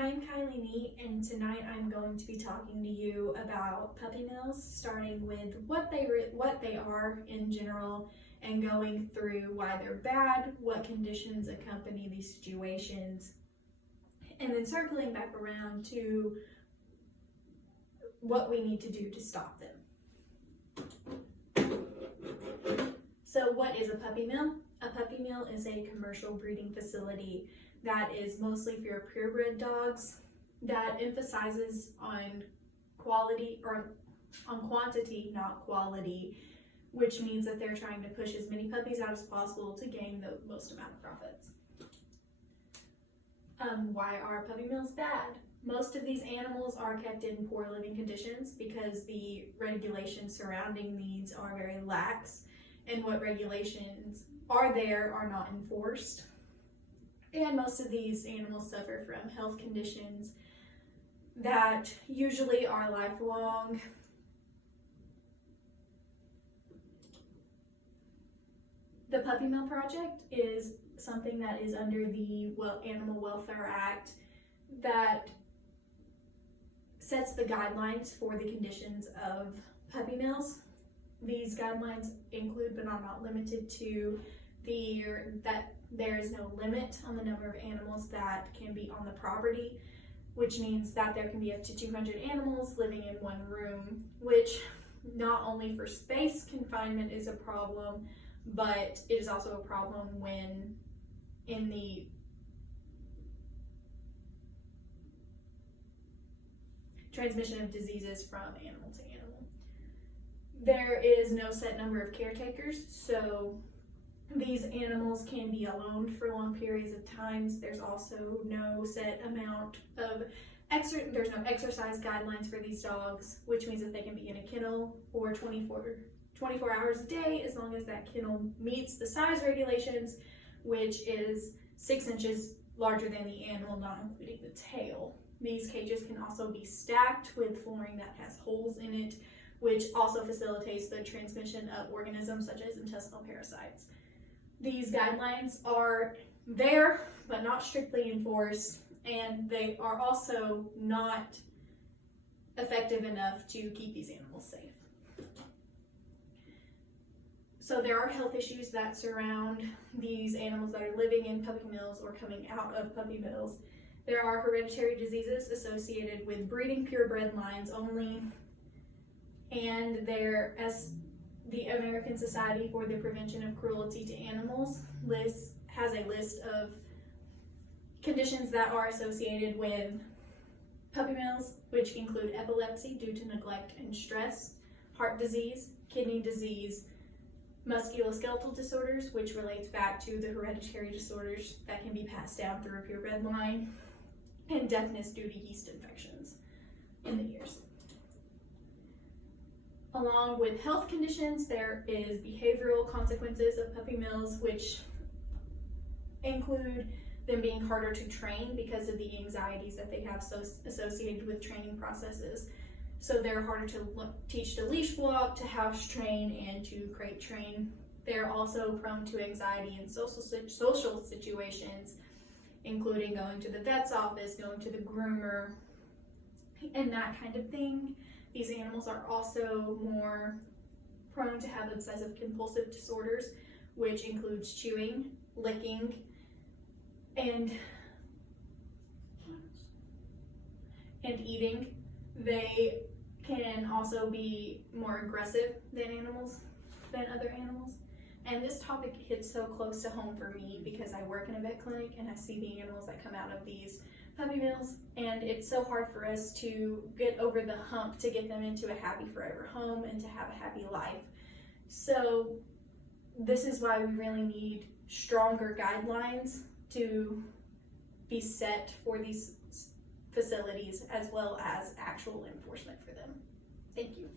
I'm Kylie Neat, and tonight I'm going to be talking to you about puppy mills, starting with what they are in general, and going through why they're bad, what conditions accompany these situations, and then circling back around to what we need to do to stop them. So what is a puppy mill? A puppy mill is a commercial breeding facility that is mostly for your purebred dogs, that emphasizes on quality, or on quantity, not quality, which means that they're trying to push as many puppies out as possible to gain the most amount of profits. Why are puppy mills bad? Most of these animals are kept in poor living conditions because the regulations surrounding these are very lax, and what regulations are there are not enforced. And most of these animals suffer from health conditions that usually are lifelong. The Puppy Mill Project is something that is under the Animal Welfare Act that sets the guidelines for the conditions of puppy mills. These guidelines include, but are not limited to, that there is no limit on the number of animals that can be on the property, which means that there can be up to 200 animals living in one room, which not only for space confinement is a problem, but it is also a problem when in the transmission of diseases from animal to animal. There is no set number of caretakers, so these animals can be alone for long periods of times. There's also no set amount of there's no exercise guidelines for these dogs, which means that they can be in a kennel for 24 hours a day, as long as that kennel meets the size regulations, which is 6 inches larger than the animal, not including the tail. These cages can also be stacked with flooring that has holes in it, which also facilitates the transmission of organisms such as intestinal parasites. These guidelines are there, but not strictly enforced, and they are also not effective enough to keep these animals safe. So there are health issues that surround these animals that are living in puppy mills or coming out of puppy mills. There are hereditary diseases associated with breeding purebred lines only, and as the American Society for the Prevention of Cruelty to Animals has a list of conditions that are associated with puppy mills, which include epilepsy due to neglect and stress, heart disease, kidney disease, musculoskeletal disorders, which relates back to the hereditary disorders that can be passed down through a purebred line, and deafness due to yeast infections in the ears. Along with health conditions, there is behavioral consequences of puppy mills, which include them being harder to train because of the anxieties that they have associated with training processes. So they're harder to teach to leash walk, to house train, and to crate train. They're also prone to anxiety in social situations, including going to the vet's office, going to the groomer, and that kind of thing. These animals are also more prone to have obsessive compulsive disorders, which includes chewing, licking, and eating. They can also be more aggressive than other animals. And this topic hits so close to home for me because I work in a vet clinic and I see the animals that come out of these puppy mills, and it's so hard for us to get over the hump to get them into a happy forever home and to have a happy life. So this is why we really need stronger guidelines to be set for these facilities, as well as actual enforcement for them. Thank you.